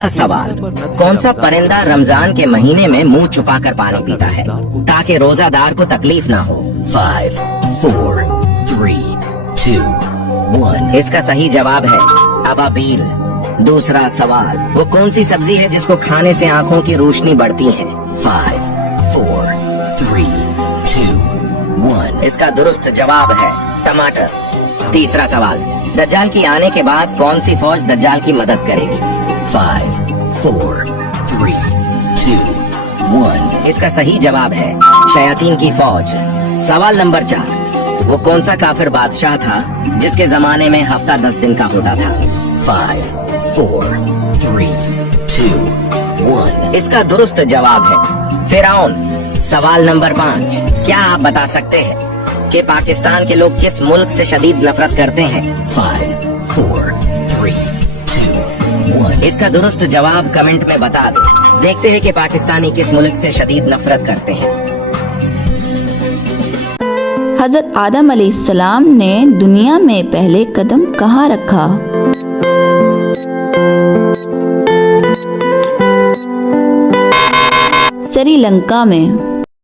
सवाल, कौन सा परिंदा रमजान के महीने में मुंह छुपाकर पानी पीता है ताकि रोजादार को तकलीफ ना हो? 5, 4, 3, 2, 1. इसका सही जवाब है अबाबील। दूसरा सवाल, वो कौन सी सब्जी है जिसको खाने से आंखों की रोशनी बढ़ती है? 5, 4, 3, 2, 1. इसका दुरुस्त जवाब है टमाटर। तीसरा सवाल, दज्जाल की आने के बाद कौन सी फौज दज्जाल की मदद करेगी? 5, 4, 3, 2, 1. इसका सही जवाब है शयातीन की फौज। सवाल नंबर 4, वो कौन सा काफिर बादशाह था जिसके जमाने में हफ्ता 10 दिन का होता था? 5, 4, 3, 2, 1. इसका दुरुस्त जवाब है फिरौन। सवाल नंबर 5, क्या आप बता सकते हैं कि पाकिस्तान के लोग किस मुल्क से शदीद नफरत करते हैं? 5, 4, 3, 2, 1. इसका दुरुस्त जवाब कमेंट में बता दो। देखते हैं कि पाकिस्तानी किस मुल्क से शदीद नफरत करते हैं। हजरत आदम अलैहिस्सलाम ने दुनिया में पहले कदम कहाँ रखा? श्रीलंका में।